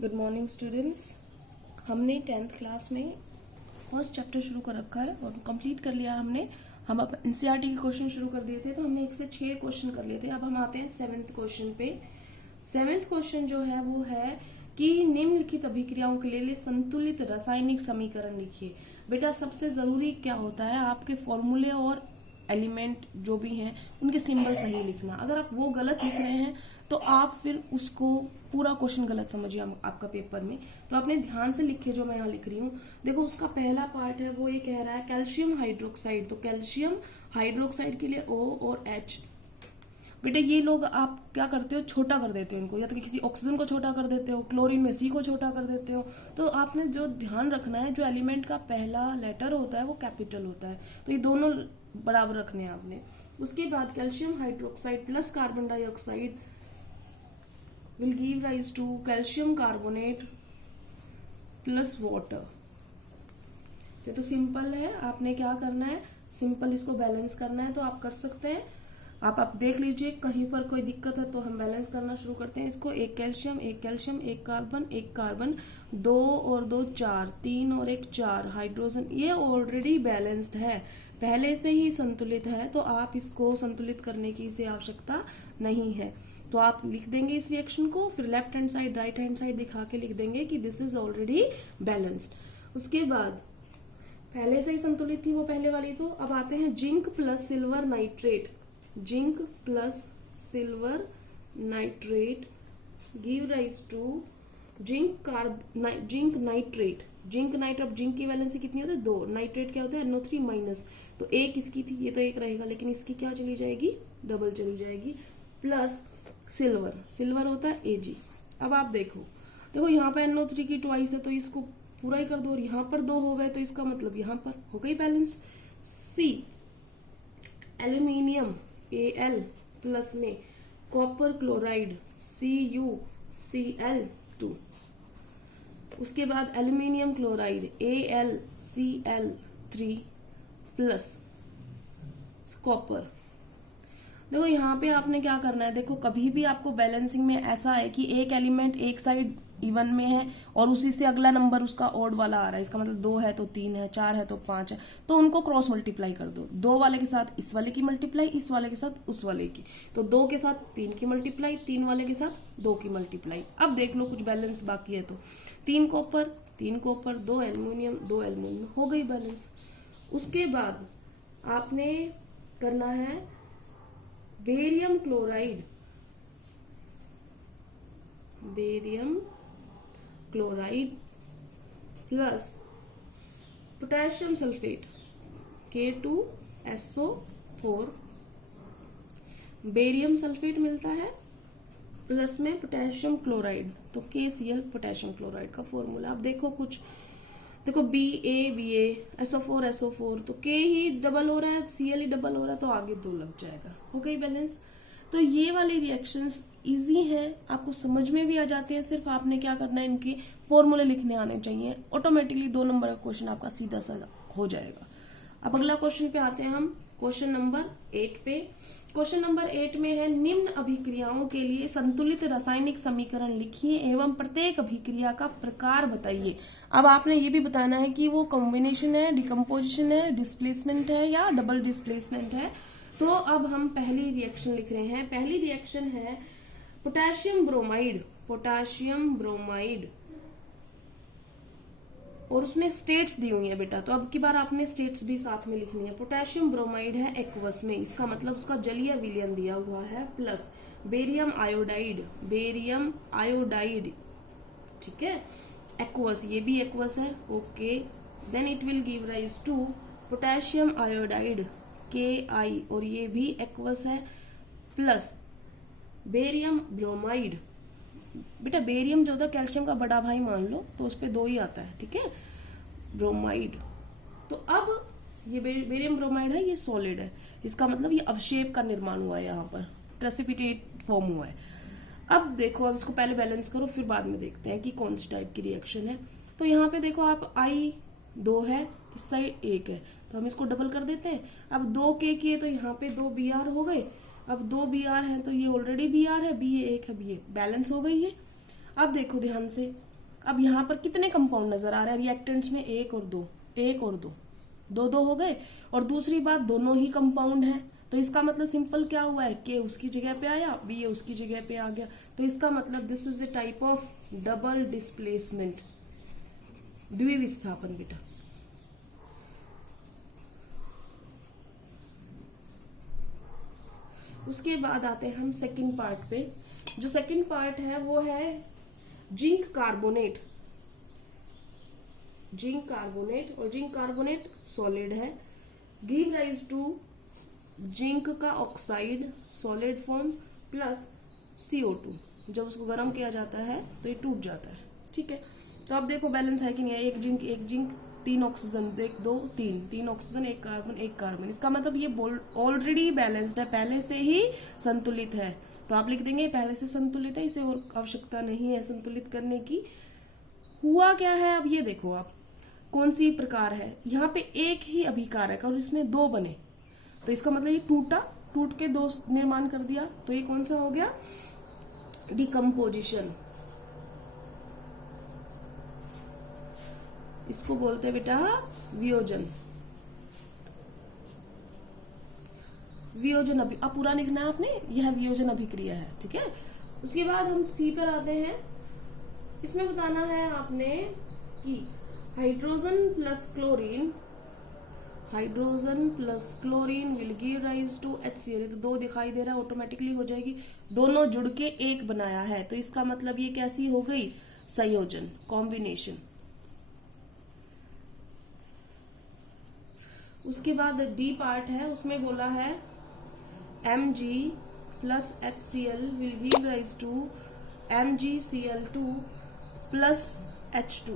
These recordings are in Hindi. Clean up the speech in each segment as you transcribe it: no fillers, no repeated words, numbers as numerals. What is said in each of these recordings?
Good morning students. हमने 10th क्लास में फर्स्ट चैप्टर शुरू कर रखा है और कंप्लीट कर लिया हमने। हम अब एनसीईआरटी के क्वेश्चन शुरू कर दिए थे, तो हमने 1 से 6 क्वेश्चन कर लिए थे। अब हम आते हैं 7th क्वेश्चन पे। 7th क्वेश्चन जो है वो है कि निम्नलिखित अभिक्रियाओं के लिए संतुलित रासायनिक समीकरण लिखिए। बेटा सबसे जरूरी क्या होता है, आपके फॉर्मूले और एलिमेंट जो भी हैं उनके सिंबल सही लिखना। अगर आप वो गलत लिख रहे हैं तो आप फिर उसको पूरा क्वेश्चन गलत समझिए आपका पेपर में। तो आपने ध्यान से लिखे जो मैं यहाँ लिख रही हूँ। देखो उसका पहला पार्ट है वो ये कह रहा है कैल्शियम हाइड्रोक्साइड। तो कैल्शियम हाइड्रोक्साइड के लिए O और H। बेटा ये लोग आप क्या करते हो, छोटा कर देते हो इनको, या तो किसी ऑक्सीजन को छोटा कर देते हो, क्लोरीन में C को छोटा कर देते हो। तो आपने जो ध्यान रखना है, जो एलिमेंट का पहला लेटर होता है वो कैपिटल होता है, तो ये दोनों बराबर रखने हैं आपने। उसके बाद calcium hydroxide plus carbon dioxide will give rise to calcium carbonate plus water। ये तो सिंपल है, आपने क्या करना है, सिंपल इसको बैलेंस करना है। तो आप कर सकते हैं, आप देख लीजिए कहीं पर कोई दिक्कत है तो हम बैलेंस करना शुरू करते हैं इसको। एक कैल्शियम, एक कैल्शियम, एक कार्बन, 2 और 2 4, 3 और 1 4 हाइड्रोजन। ये ऑलरेडी बैलेंस्ड है, पहले से ही संतुलित है, तो आप इसको संतुलित करने की इसे आवश्यकता नहीं है। तो आप लिख देंगे इस रिएक्शन को, फिर left hand side right hand side दिखा के लिख देंगे कि दिस इज ऑलरेडी बैलेंस्ड। उसके बाद पहले से ही संतुलित थी वो पहले वाली। तो अब आते हैं zinc plus silver nitrate. Zinc plus silver nitrate give rise to zinc nitrate. Zinc nitrate, अब जिंक की वैलेंसी कितनी होती है 2, नाइट्रेट क्या होता है NO3 माइनस। तो एक इसकी थी, ये तो एक रहेगा, लेकिन इसकी क्या चली जाएगी, डबल चली जाएगी। प्लस सिल्वर, सिल्वर होता है Ag। अब आप देखो यहाँ पे NO3 की ट्वाइस है तो इसको पूरा ही कर दो, और यहाँ पर 2 हो गए तो इसका मतलब यहाँ पर हो गई balance. C aluminium Al plus में कॉपर क्लोराइड CuCl2। उसके बाद aluminium chloride AlCl3 plus copper. देखो यहाँ पे आपने क्या करना है, देखो कभी भी आपको बैलेंसिंग में ऐसा है कि एक एलिमेंट एक साइड इवन में है और उसी से अगला नंबर उसका ऑड वाला आ रहा है, इसका मतलब 2 है तो 3 है, 4 है तो 5 है, तो उनको क्रॉस मल्टीप्लाई कर दो। 2 वाले के साथ इस वाले की मल्टीप्लाई, इस वाले के साथ उस वाले की, तो 2 के साथ 3 की मल्टीप्लाई, 3 वाले के साथ 2 की मल्टीप्लाई। अब देख लो कुछ बैलेंस बाकी है तो 3 कॉपर 2 एल्यूमिनियम हो गई बैलेंस। उसके बाद आपने करना है barium chloride plus potassium sulphate K2SO4। Barium sulphate मिलता है प्लस में पोटेशियम क्लोराइड, तो KCl पोटेशियम क्लोराइड का फॉर्मूला। अब देखो BaSO4 तो K ही डबल हो रहा है, Cl ही डबल हो रहा है, तो आगे 2 लग जाएगा, हो गई बैलेंस। तो ये वाले रिएक्शंस इजी हैं, आपको समझ में भी आ जाते हैं, सिर्फ आपने क्या करना है, इनके फॉर्मूले लिखने आने चाहिए, ऑटोमेटिकली 2 नंबर का क्वेश्चन आपका सीधा सा हो जाएगा। अब अगला क्वेश्चन पे आते हैं हम, क्वेश्चन नंबर 8 पे। क्वेश्चन नंबर 8 में है निम्न अभिक्रियाओं के लिए संतुलित रासायनिक समीकरण लिखिए एवं प्रत्येक अभिक्रिया का प्रकार बताइए। अब आपने ये भी बताना है कि वो कॉम्बिनेशन है, डिकम्पोजिशन है, डिस्प्लेसमेंट है या डबल डिस्प्लेसमेंट है। तो अब हम पहली रिएक्शन लिख रहे हैं। पहली रिएक्शन है पोटेशियम ब्रोमाइड, और उसमें स्टेट्स दी हुई है बेटा, तो अब की बार आपने स्टेट्स भी साथ में लिखनी है। पोटेशियम ब्रोमाइड है एक्वस में, इसका मतलब उसका जलीय विलयन दिया हुआ है, प्लस बेरियम आयोडाइड, ठीक है, एक्वस, ये भी एक्वस है, okay. Then it will give rise to potassium iodide Ki, और ये भी एक्वस है, प्लस बेरियम ब्रोमाइड। बेटा बेरियम जो होता है कैल्शियम का बड़ा भाई मान लो, तो उस पे 2 ही आता है, ठीक है, ब्रोमाइड। तो अब ये बेरियम ब्रोमाइड है, ये सॉलिड है, इसका मतलब ये अवशेप का निर्माण हुआ है, यहाँ पर प्रेसिपिटेट फॉर्म हुआ है। अब देखो, अब इसको पहले बैलेंस करो, फिर बाद में देखते हैं कि कौन सी टाइप की रिएक्शन है। तो यहाँ पे देखो आप I 2 है, इस साइड 1 है, तो हम इसको डबल कर देते हैं। अब 2 K किए तो यहाँ पे 2 Br हो गए, अब 2 Br है तो ये ऑलरेडी Br है, B1 है, B बैलेंस हो गई है। अब देखो ध्यान से, अब यहाँ पर कितने कंपाउंड नजर आ रहे हैं रिएक्टेंट्स में? एक और दो, एक और दो, दो दो हो गए। और दूसरी बात, दोनों ही कंपाउंड है, तो इसका मतलब सिंपल क्या हुआ है, के उसकी जगह पे आया, बी उसकी जगह पे आ गया। तो इसका मतलब this is a type of double displacement, द्विविस्थापन बेटा। उसके बाद आते हैं हम सेकंड पार्ट पे। जो सेकंड पार्ट है वो है जिंक कार्बोनेट। जिंक कार्बोनेट, और जिंक कार्बोनेट सॉलिड है, गिव राइज टू जिंक का oxide solid form plus CO2। जब उसको गर्म किया जाता है तो ये टूट जाता है, ठीक है। तो अब देखो बैलेंस है कि नहीं है, एक जिंक, तीन ऑक्सीजन, एक दो तीन, तीन ऑक्सीजन, एक कार्बन, एक कार्बन। इसका मतलब ये ऑलरेडी बैलेंस्ड है, पहले से ही संतुलित है। तो आप लिख देंगे पहले से संतुलित है, इसे और आवश्यकता नहीं है संतुलित करने की। हुआ क्या है, अब ये देखो आप कौन सी प्रकार है, यहाँ पे एक ही अभिकारक और इसमें दो बने, तो इसका मतलब ये टूट के दो निर्माण कर दिया। तो ये कौन सा हो गया, डिकम्पोजिशन। इसको बोलते हैं बेटा वियोजन। वियोजन अब पूरा लिखना है आपने, यह वियोजन अभिक्रिया है, ठीक है। उसके बाद हम सी पर आते हैं। इसमें बताना है आपने कि hydrogen plus chlorine, hydrogen plus chlorine will give rise to HCl। तो दो दिखाई दे रहा है, ऑटोमेटिकली हो जाएगी, दोनों जुड़ के एक बनाया है, तो इसका मतलब ये कैसी हो गई, संयोजन, कॉम्बिनेशन। उसके बाद डी पार्ट है, उसमें बोला है Mg plus HCl will give rise to MgCl2 plus H2।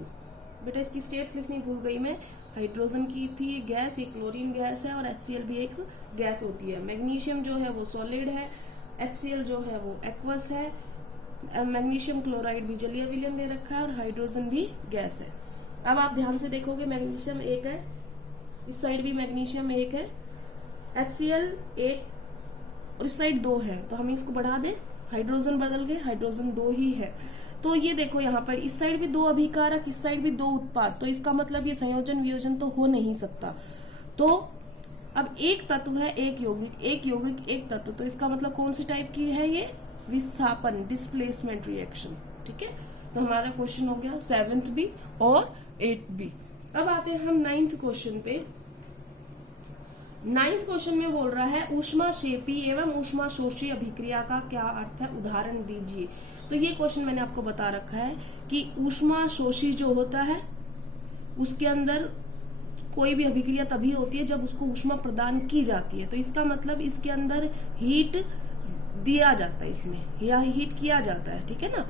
बेटा इसकी स्टेट्स लिखनी भूल गई मैं, हाइड्रोजन की थी ये गैस, ये क्लोरीन गैस है, और HCl भी एक गैस होती है। मैग्नीशियम जो है वो सॉलिड है, HCl जो है वो एक्वस है, मैग्नीशियम क्लोराइड भी जलीय विलयन दे रखा है, और हाइड्रोजन भी गैस है। अब आप ध्यान से देखोगे मैग्नीशियम एक है, इस साइड भी मैग्नीशियम एक है, HCl एक, और इस साइड दो है, तो हम इसको बढ़ा दें, हाइड्रोजन बदल गए, हाइड्रोजन दो ही है। तो ये देखो यहाँ पर इस साइड भी दो अभिकारक, इस साइड भी दो उत्पाद, तो इसका मतलब ये संयोजन वियोजन तो हो नहीं सकता। तो अब एक तत्व है, एक यौगिक एक तत्व, तो इसका मतलब कौन सी टाइप की है ये, विस्थापन, डिस्प्लेसमेंट रिएक्शन, ठीक है। तो हमारा क्वेश्चन हो गया 7th भी और 8th भी। अब आते हैं हम 9th क्वेश्चन पे। 9th क्वेश्चन में बोल रहा है ऊष्माक्षेपी एवं ऊष्माशोषी अभिक्रिया का क्या अर्थ है, उदाहरण दीजिए। तो ये क्वेश्चन मैंने आपको बता रखा है कि ऊष्माशोषी जो होता है उसके अंदर कोई भी अभिक्रिया तभी होती है जब उसको ऊष्मा प्रदान की जाती है। तो इसका मतलब इसके अंदर हीट दिया जाता है, इसमें या हीट किया जाता है, ठीक है ना।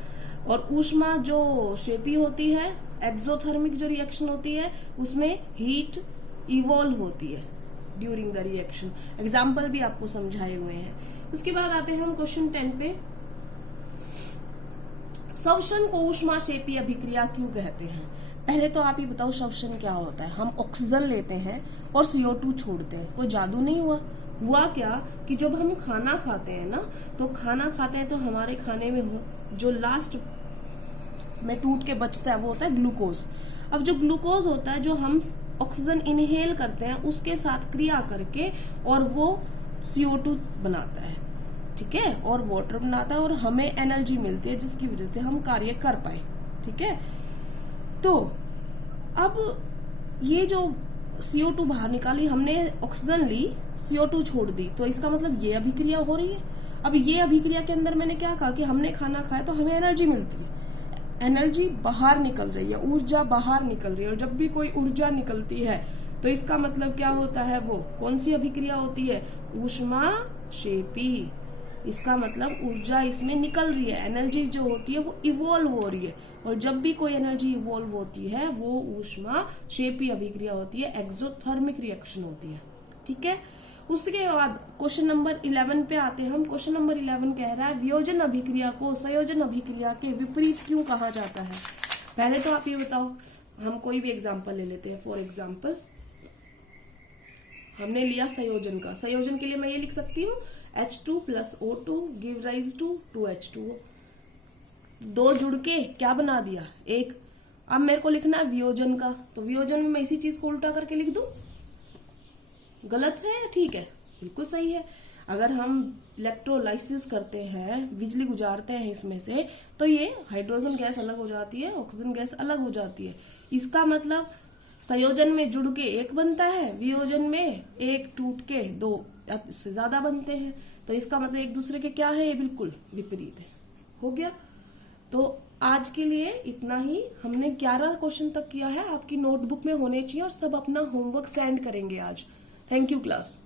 और ऊष्मा जो शेपी होती है, एक्सोथर्मिक जो रिएक्शन होती है, उसमें हीट इवॉल्व होती है ड्यूरिंग द रिएक्शन। एग्जाम्पल भी आपको समझाए हुए हैं। उसके बाद आते हैं हम क्वेश्चन 10 पे। श्वसन को ऊष्माक्षेपी अभिक्रिया क्यों कहते हैं? पहले तो आप ही बताओ श्वसन क्या होता है। हम ऑक्सीजन लेते हैं और CO2 छोड़ते हैं, कोई जादू नहीं हुआ क्या कि जब हम खाना खाते हैं ना, तो खाना खाते हैं तो हमारे खाने में जो लास्ट में टूट के बचता है वो होता है ग्लूकोज। अब जो ग्लूकोज होता है, जो हम ऑक्सीजन इनहेल करते हैं, उसके साथ क्रिया करके और वो CO2 बनाता है, ठीक है, और वाटर बनाता है, और हमें एनर्जी मिलती है जिसकी वजह से हम कार्य कर पाए, ठीक है। तो अब ये जो CO2 बाहर निकाली, हमने ऑक्सीजन ली, CO2 छोड़ दी, तो इसका मतलब ये अभिक्रिया हो रही है। अब ये अभिक्रिया के अंदर मैंने क्या कहा कि हमने खाना खाया तो हमें एनर्जी मिलती है, एनर्जी बाहर निकल रही है, ऊर्जा बाहर निकल रही है। और जब भी कोई ऊर्जा निकलती है तो इसका मतलब क्या होता है, वो कौन सी अभिक्रिया होती है, ऊष्माक्षेपी। इसका मतलब ऊर्जा इसमें निकल रही है, एनर्जी जो होती है वो इवॉल्व हो रही है, और जब भी कोई एनर्जी इवॉल्व होती है वो ऊष्माक्षेपी अभिक्रिया होती है, एक्सोथर्मिक रिएक्शन होती है, ठीक है। उसके बाद क्वेश्चन नंबर 11 पे आते हैं हम। क्वेश्चन नंबर 11 कह रहा है वियोजन अभिक्रिया को संयोजन अभिक्रिया के विपरीत क्यों कहा जाता है। पहले तो आप ये बताओ, हम कोई भी एग्जाम्पल ले लेते हैं। फॉर एग्जाम्पल हमने लिया संयोजन का, संयोजन के लिए मैं ये लिख सकती हूँ H2 plus O2 give rise to 2H2O। दो जुड़ के क्या बना दिया, एक अब मेरे को लिखना है वियोजन का, तो वियोजन में मैं इसी चीज को उल्टा करके लिख दूं? गलत है या ठीक है? बिल्कुल सही है। अगर हम इलेक्ट्रोलाइसिस करते हैं, बिजली गुजारते हैं इसमें से, तो ये हाइड्रोजन गैस अलग हो जाती है, ऑक्सीजन गैस अलग हो जाती है। इसका मतलब संयोजन में जुड़ के एक बनता है, वियोजन में एक टूट के दो या इससे ज्यादा बनते हैं। तो इसका मतलब एक दूसरे के क्या है? ये बिल्कुल विपरीत है। हो गया? तो आज के लिए इतना ही। हमने 11 क्वेश्चन तक किया है, आपकी नोटबुक में होने चाहिए और सब अपना होमवर्क सेंड करेंगे आज। Thank you class.